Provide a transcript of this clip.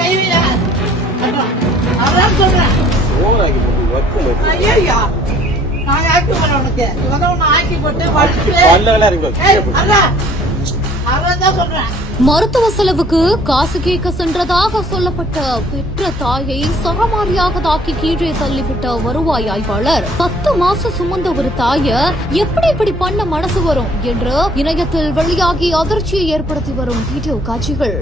கைவிடா அதான் சொல்றேன் ஐயா நான் ஆக்கி உனக்கு? உன்னை ஆக்கி போட்டு சொல்றேன். மருத்துவ செலவுக்கு காசு கேட்க சென்றதாக சொல்லப்பட்ட பெற்ற தாயை சரமாரியாக தாக்கி கீழே தள்ளிவிட்ட வருவாய் ஆய்வாளர் பத்து மாசம் சுமந்த ஒரு தாய எப்படி இப்படி பண்ண மனசு வரும் என்று இணையத்தில் வெளியாகி அதிர்ச்சியை ஏற்படுத்தி வரும் வீடியோ காட்சிகள்.